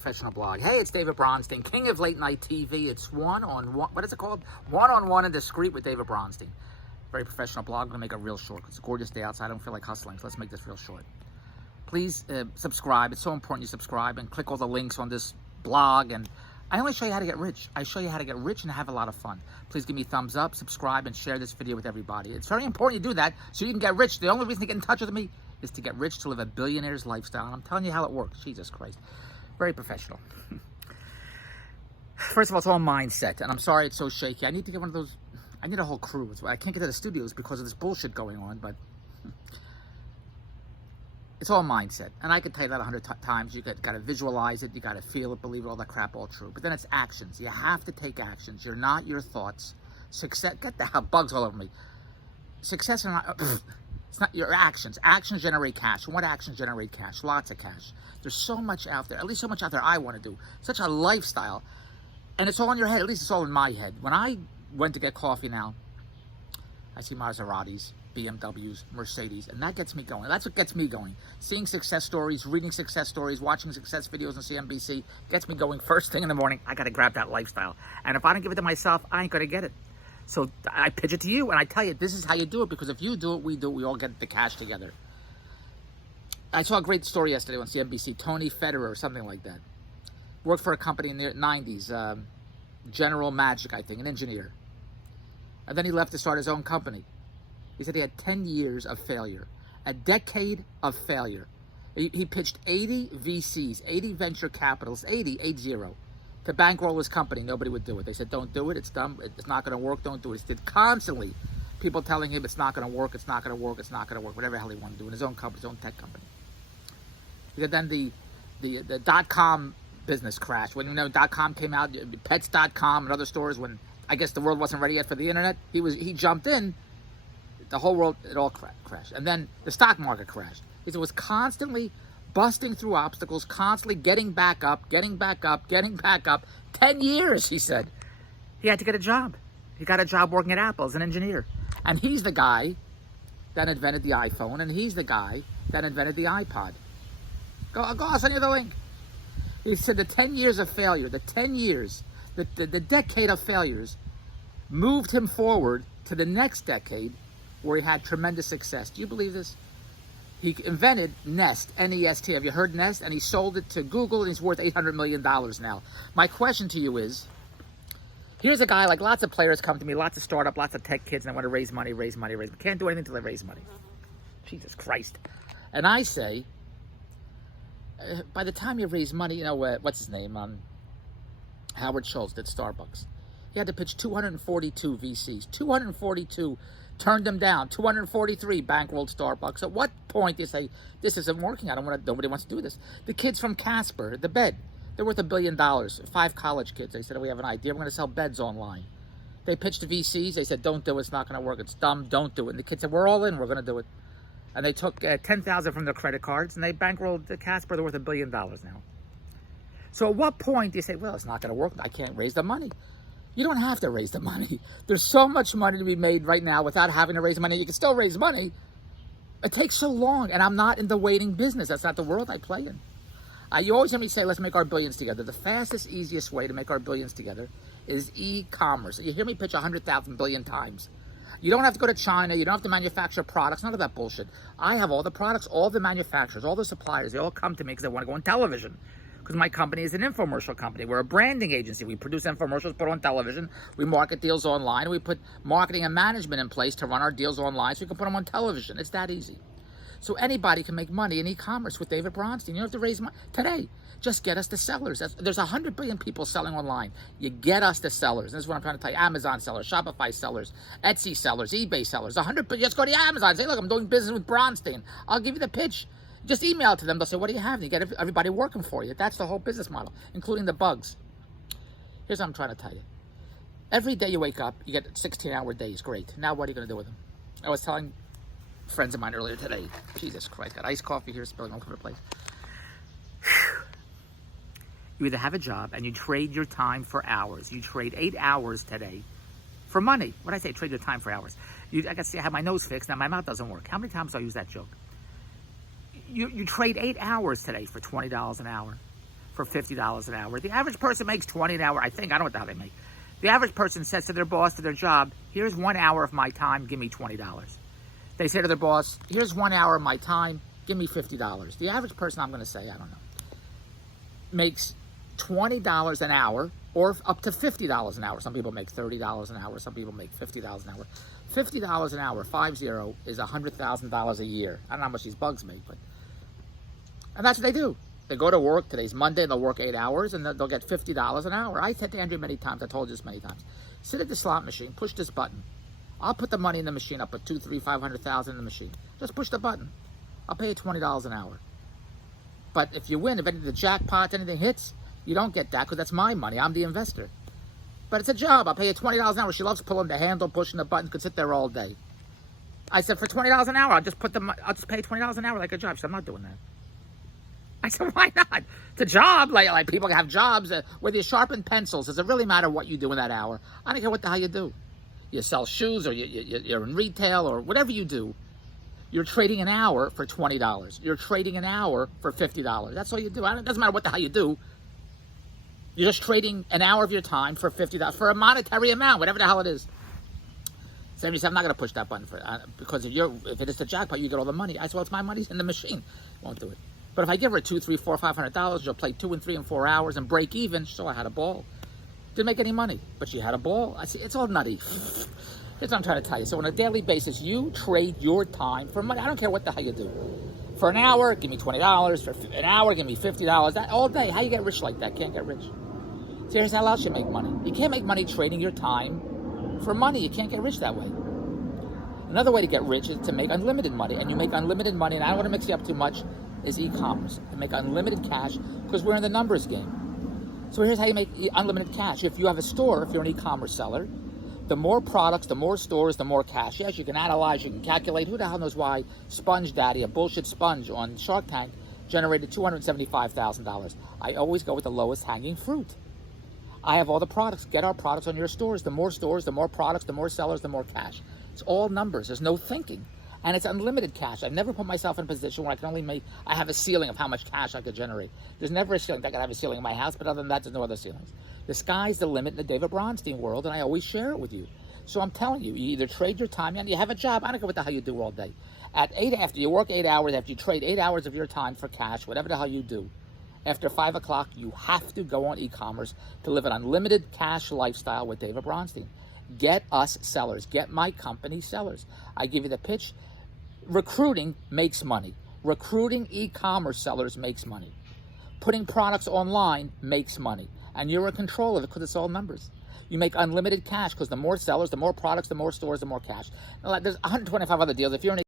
professional blog. Hey, it's David Bronstein, king of late night TV. It's one-on-one. What is it called? One-on-one and discreet with David Bronstein. Very professional blog. I'm going to make it real short. It's a gorgeous day outside. I don't feel like hustling, so let's make this real short. Please subscribe. It's so important you subscribe and click all the links on this blog. And I only show you how to get rich. I show you how to get rich and have a lot of fun. Please give me a thumbs up, subscribe, and share this video with everybody. It's very important you do that so you can get rich. The only reason to get in touch with me is to get rich, to live a billionaire's lifestyle. And I'm telling you how it works. Jesus Christ. Very professional. First of all, it's all mindset. And I'm sorry it's so shaky. I need to get one of those. I need a whole crew. I can't get to the studios because of this bullshit going on. But it's all mindset. And I can tell you that 100 times. You got to visualize it. You got to feel it, believe it, all that crap, all true. But then it's actions. You have to take actions. You're not your thoughts. Success. Get the hell, bugs all over me. Success are not. It's not your actions. Actions generate cash. And what actions generate cash? Lots of cash. There's so much out there. At least so much out there I want to do. Such a lifestyle. And it's all in your head. At least it's all in my head. When I went to get coffee now, I see Maseratis, BMWs, Mercedes, and that gets me going. That's what gets me going. Seeing success stories, reading success stories, watching success videos on CNBC gets me going first thing in the morning. I got to grab that lifestyle. And if I don't give it to myself, I ain't going to get it. So I pitch it to you, and I tell you, this is how you do it, because if you do it, we do it. We all get the cash together. I saw a great story yesterday on CNBC. Tony Federer or something like that. Worked for a company in the 90s, General Magic, I think, an engineer. And then he left to start his own company. He said he had 10 years of failure, a decade of failure. He pitched 80 VCs, 80 venture capitalists, 80, to bankroll his company. Nobody would do it. They said, don't do it. It's dumb. It's not going to work. Don't do it. He did constantly. People telling him it's not going to work. It's not going to work. It's not going to work. Whatever the hell he wanted to do in his own company, his own tech company. He said then the dot-com business crashed. When dot-com came out, pets.com and other stores, when I guess the world wasn't ready yet for the internet, he jumped in. The whole world, it all crashed. And then the stock market crashed. He said it was constantly busting through obstacles, constantly getting back up, getting back up, getting back up. 10 years, he said. He had to get a job. He got a job working at Apple as an engineer. And he's the guy that invented the iPhone, and he's the guy that invented the iPod. I'll send you the link. He said the 10 years of failure, the 10 years, the decade of failures moved him forward to the next decade where he had tremendous success. Do you believe this? He invented Nest, N-E-S-T. Have you heard Nest? And he sold it to Google, and he's worth $800 million now. My question to you is, here's a guy, like lots of players come to me, lots of startup, lots of tech kids, and they want to raise money. Can't do anything until they raise money. Jesus Christ. And I say, by the time you raise money, what's his name? Howard Schultz did Starbucks. He had to pitch 242 VCs. 242 turned them down. 243 bankrolled Starbucks. At what point do you say, this isn't working? Nobody wants to do this. The kids from Casper, the bed, they're worth $1 billion. 5 college kids. They said, we have an idea. We're going to sell beds online. They pitched to VCs. They said, don't do it. It's not going to work. It's dumb. Don't do it. And the kids said, we're all in. We're going to do it. And they took $10,000 from their credit cards, and they bankrolled the Casper. They're worth $1 billion now. So at what point do you say, well, it's not going to work. I can't raise the money. You don't have to raise the money. There's so much money to be made right now without having to raise money. You can still raise money. It takes so long, and I'm not in the waiting business. That's not the world I play in. You always hear me say, let's make our billions together. The fastest, easiest way to make our billions together is e-commerce. You hear me pitch 100,000 billion times. You don't have to go to China. You don't have to manufacture products. None of that bullshit. I have all the products, all the manufacturers, all the suppliers. They all come to me because they want to go on television. Because my company is an infomercial company. We're a branding agency. We produce infomercials, put on television. We market deals online. We put marketing and management in place to run our deals online so we can put them on television. It's that easy. So anybody can make money in e-commerce with David Bronstein. You don't have to raise money. Today, just get us the sellers. There's 100 billion people selling online. You get us the sellers. This is what I'm trying to tell you. Amazon sellers, Shopify sellers, Etsy sellers, eBay sellers. 100 billion. Just go to Amazon and say, look, I'm doing business with Bronstein. I'll give you the pitch. Just email it to them. They'll say, what do you have? And you get everybody working for you. That's the whole business model, including the bugs. Here's what I'm trying to tell you. Every day you wake up, you get 16-hour days. Great. Now what are you going to do with them? I was telling friends of mine earlier today. Jesus Christ. Got iced coffee here spilling all over the place. You either have a job and you trade your time for hours. You trade 8 hours today for money. What did I say? Trade your time for hours. I got to see, I have my nose fixed. Now my mouth doesn't work. How many times do I use that joke? You trade 8 hours today for $20 an hour, for $50 an hour. The average person makes $20 an hour, I think. I don't know what the hell they make. The average person says to their boss, to their job, here's 1 hour of my time, give me $20. They say to their boss, here's 1 hour of my time, give me $50. The average person, I'm going to say, I don't know, makes $20 an hour or up to $50 an hour. Some people make $30 an hour. Some people make $50 an hour. $50 an hour, 50, is $100,000 a year. I don't know how much these bugs make, but... And that's what they do. They go to work. Today's Monday. They'll work 8 hours, and they'll get $50 an hour. I said to Andrew many times, I told you this many times, sit at the slot machine, push this button. I'll put the money in the machine. I'll put $200,000, $300,000, $500,000 in the machine. Just push the button. I'll pay you $20 an hour. But if you win, if the jackpot, anything hits, you don't get that because that's my money. I'm the investor. But it's a job. I'll pay you $20 an hour. She loves pulling the handle, pushing the buttons, could sit there all day. I said, for $20 an hour, I'll just pay $20 an hour like a job. She said, I'm not doing that. I said, why not? It's a job. Like people have jobs. Whether you sharpen pencils, does it really matter what you do in that hour? I don't care what the hell you do. You sell shoes, or you're in retail, or whatever you do. You're trading an hour for $20. You're trading an hour for $50. That's all you do. It doesn't matter what the hell you do. You're just trading an hour of your time for $50, for a monetary amount, whatever the hell it is. So you say, I'm not going to push that button because if it is the jackpot, you get all the money. I said, well, it's my money in the machine. Won't do it. But if I give her $200, $300, $400, $500, she'll play 2 and 3 and 4 hours and break even. So I had a ball. Didn't make any money, but she had a ball. I see, it's all nutty. That's what I'm trying to tell you. So on a daily basis, you trade your time for money. I don't care what the hell you do. For an hour, give me $20. For an hour, give me $50. That all day. How you get rich like that? Can't get rich. So here's how else you make money. You can't make money trading your time for money. You can't get rich that way. Another way to get rich is to make unlimited money. And you make unlimited money, and I don't want to mix you up too much, is e-commerce. You make unlimited cash because we're in the numbers game. So here's how you make unlimited cash. If you have a store, if you're an e-commerce seller, the more products, the more stores, the more cash. Yes, you can analyze, you can calculate. Who the hell knows why Sponge Daddy, a bullshit sponge on Shark Tank, generated $275,000. I always go with the lowest hanging fruit. I have all the products. Get our products on your stores. The more products, the more sellers, the more cash. It's all numbers. There's no thinking. And it's unlimited cash. I've never put myself in a position where I can only I have a ceiling of how much cash I could generate. There's never a ceiling. I could have a ceiling in my house, but other than that, there's no other ceilings. The sky's the limit in the David Bronstein world, and I always share it with you. So I'm telling you, you either trade your time, and you have a job. I don't care what the hell you do all day. After you work 8 hours, after you trade 8 hours of your time for cash, whatever the hell you do, after 5 o'clock, you have to go on e-commerce to live an unlimited cash lifestyle with David Bronstein. Get us sellers. Get my company sellers. I give you the pitch. Recruiting makes money. Recruiting e-commerce sellers makes money. Putting products online makes money. And you're in control of it because it's all numbers. You make unlimited cash because the more sellers, the more products, the more stores, the more cash. Now, there's 125 other deals. If you're an